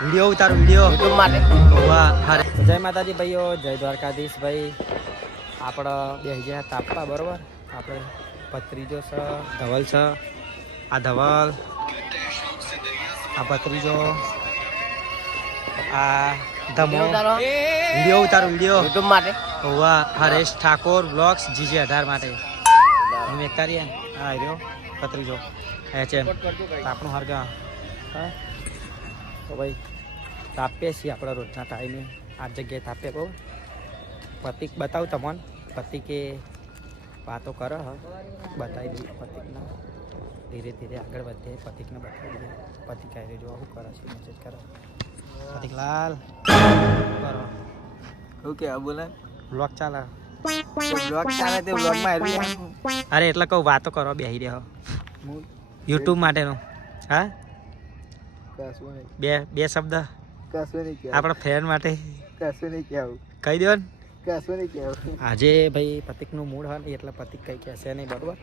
Video ઉતારો video YouTube માટે. વાહ હારે જય માતાજી ભાઈઓ, જય દ્વારકાધીશ ભાઈ. આપણે બે ગયા તાપવા બરોબર. આપણે ભત્રીજો છે, ધવલ છે. આ ધવલ આ ભત્રીજો આ ધમો વિડિયો ઉતારો વિડિયો યુટ્યુબ માટે. વાહ હરેશ ઠાકોર બ્લોગ્સ જીજે 18 માટે મેં કરી આ રહ્યો ભત્રીજો છે આપણું હરગા. હા તો ભાઈ તાપીએ છીએ આપણે રોજના ટાઈમે. આ જગ્યાએ તાપે કહું પતિક બતાવું તમને. પતિકે વાતો કરે હ બતાવી દઈએ પતિકને. ધીરે ધીરે આગળ વધે પતિકને બતાવી દઈએ. પતિક આવી જો શું કરે છે, મેસેજ કરે. પતિકલાલ કરો શું કે બોલે બ્લોગ ચાલે. બ્લોગ ચાલે તે બ્લોગ માં આવી અરે એટલે કહું વાતો કરો બેહી રહ્યો યુટ્યુબ માટેનો. હા બે બે શબ્દ કશું નહીં કે આપણા ફ્રેન્ડ માટે કશું નહીં કેવું કહી દો ને. કશું નહીં કેવું. આજે ભાઈ પતિકનું મૂડ હોય ને એટલે પતિક કંઈ કહેશે નહીં બરાબર.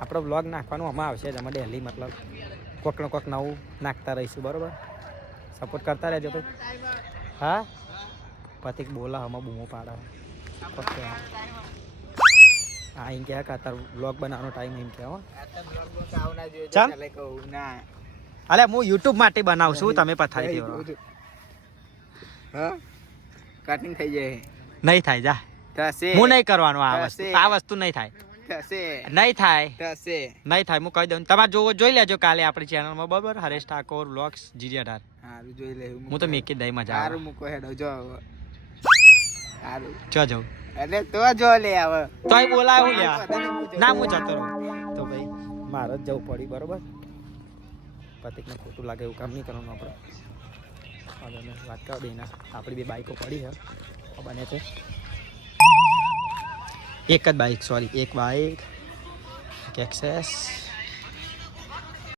આપણો બ્લોગ નાખવાનું આમાં આવશે જ. અમે ડેલી મતલબ કોકને કોક નવું નાખતા રહીશું બરાબર. સપોર્ટ કરતા રહેજો ભાઈ. હા પતિક બોલા આમાં બૂમો પાડા. ઓકે હા એમ કહે કે તારું બ્લોગ બનાવવાનો ટાઈમ એમ કહે હો. ચમ? કહું ના અલે હું યુટ્યુબ માટે બનાવું છું તમે પથારી દેવો હા કટિંગ થઈ જાય નહીં થાય જા. થશે હું નહીં કરવાનું આ વસ્તુ. થશે. આ વસ્તુ નહીં થાય થશે નહીં થાય થશે નહીં થાય. હું કહી દઉં તમારે જોઈ લેજો કાલે આપણી ચેનલમાં બરાબર. Haresh Thakor blogs GJ 18. સારું જોઈ લે હું તો મેકી દઈ મજા સારું આવે. મૂકો હેડો જો સારું ચો જાઉં એટલે તો જો લે આવે તો અહીં બોલાવું લ્યા ના હું જતો રહું. તો ભાઈ મારે જ જવું પડી બરાબર. પતિકને ખોટું લાગે એવું કામ નહીં કરવાનું આપણે. હવે અમે વાત કરવા દઈએ ના આપણી બે બાઈકો પડી છે બને છે. એક જ બાઇક સોરી એક બાઇક એક એક્સેસ